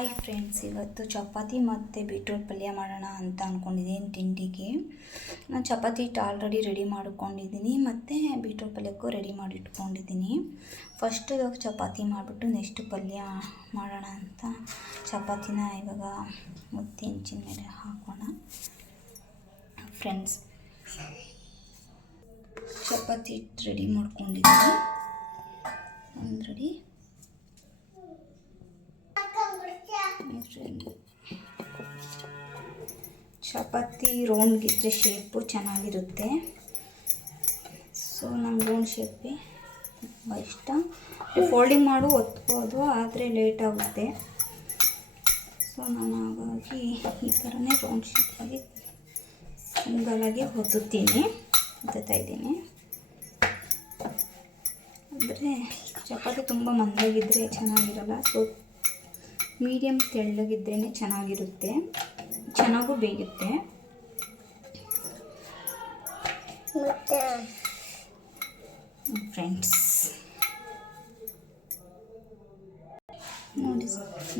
Hi friends, ಇವತ್ತು ಚಪಾತಿ ಮತ್ತು beetroot ಪಲ್ಯ ಮಾಡೋಣ ಅಂತ ಅಂದ್ಕೊಂಡಿದ್ದೀನಿ. ತಿಂಡಿಗೆ ನಾನು ಚಪಾತಿ ಹಿಟ್ಟು ಆಲ್ರೆಡಿ ರೆಡಿ ಮಾಡ್ಕೊಂಡಿದ್ದೀನಿ ಮತ್ತು ಬೀಟ್ರೂಟ್ ಪಲ್ಯಕ್ಕೂ ರೆಡಿ ಮಾಡಿ ಇಟ್ಕೊಂಡಿದ್ದೀನಿ. ಫಸ್ಟು ಇವಾಗ ಚಪಾತಿ ಮಾಡಿಬಿಟ್ಟು ನೆಕ್ಸ್ಟ್ ಪಲ್ಯ ಮಾಡೋಣ ಅಂತ ಚಪಾತಿನ ಇವಾಗ ಮುದ್ದೆ ಹೆಂಚಿನ ಮೇಲೆ ಹಾಕೋಣ. ಫ್ರೆಂಡ್ಸ್, ಚಪಾತಿ ಹಿಟ್ಟು ರೆಡಿ ಮಾಡ್ಕೊಂಡಿದ್ದೀನಿ ಆಲ್ರೆಡಿ. ಚಪಾತಿ ರೌಂಡ್ಗಿದ್ರೆ ಶೇಪು ಚೆನ್ನಾಗಿರುತ್ತೆ. ಸೊ ನಂಗೆ ರೌಂಡ್ ಶೇಪೇ ತುಂಬ ಇಷ್ಟ. ಫೋಲ್ಡಿಂಗ್ ಮಾಡು ಒತ್ಬೋದು, ಆದರೆ ಲೇಟ್ ಆಗುತ್ತೆ. ಸೊ ನಾನು ಹಾಗಾಗಿ ಈ ಥರನೇ ರೌಂಡ್ ಶೇಪಾಗಿ ಸಿಂಗಲಾಗಿ ಒತ್ತುತ್ತಾ ಇದ್ದೀನಿ. ಅಂದರೆ ಚಪಾತಿ ತುಂಬ ಮಂದಾಗಿದ್ದರೆ ಚೆನ್ನಾಗಿರಲ್ಲ. ಸೊ ಮೀಡಿಯಮ್ ತೆಳ್ಳಗಿದ್ರೇ ಚೆನ್ನಾಗಿರುತ್ತೆ, ಚೆನ್ನಾಗೂ ಬೇಯುತ್ತೆ. ಮತ್ತು ಫ್ರೆಂಡ್ಸ್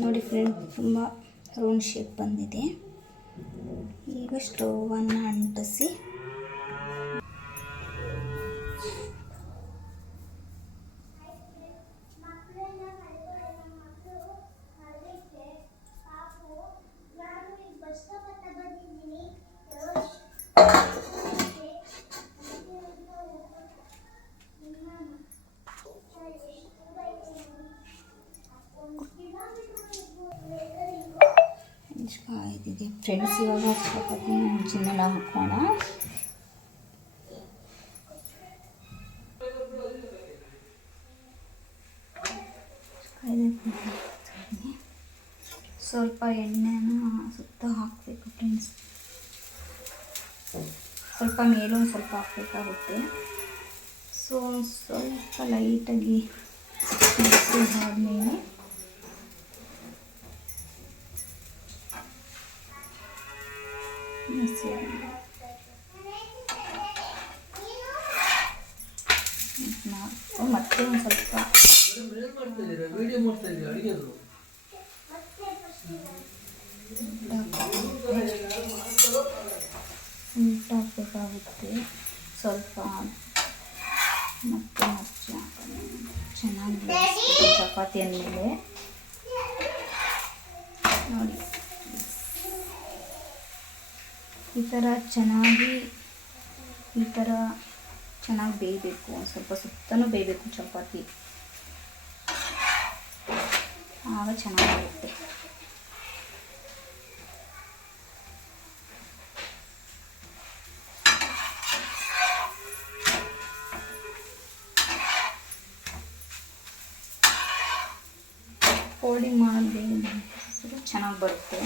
ನೋಡಿ ಫ್ರೆಂಡ್ಸ್, ತುಂಬ ರೌಂಡ್ ಶೇಪ್ ಬಂದಿದೆ. ಈಗ ಸ್ಟವನ್ನು ಅಂಟಿಸಿ ಇದಿದೆ ಫ್ರೆಂಡ್ಸ್. ಇವಾಗ ಚಪಾತಿ ಹೆಂಚಿನೆಲ್ಲ ಹಾಕೋಣ. ಸ್ವಲ್ಪ ಎಣ್ಣೆನ ಸುತ್ತ ಹಾಕಬೇಕು ಫ್ರೆಂಡ್ಸ್. ಸ್ವಲ್ಪ ಮೇಲೂ ಸ್ವಲ್ಪ ಹಾಕಬೇಕಾಗುತ್ತೆ. ಸೊ ಸ್ವಲ್ಪ ಲೈಟಾಗಿ ಮಿಕ್ಸಿ ಆದಮೇಲೆ ಮತ್ತೆ ಒಂದು ಸ್ವಲ್ಪ ಹಾಕಬೇಕಾಗುತ್ತೆ. ಸ್ವಲ್ಪ ಮತ್ತೆ ಮಚ್ಚಿ ಚೆನ್ನಾಗಿ ಚಪಾತಿಯ ಮೇಲೆ ನೋಡಿ ಈ ಥರ ಚೆನ್ನಾಗಿ ಬೇಯಬೇಕು. ಸ್ವಲ್ಪ ಸುತ್ತಲೂ ಬೇಯಬೇಕು ಚಪಾತಿ, ಆಗ ಚೆನ್ನಾಗಿರುತ್ತೆ. ಫೋಲ್ಡಿಂಗ್ ಮಾಡೋದು ಚೆನ್ನಾಗಿ ಬರುತ್ತೆ.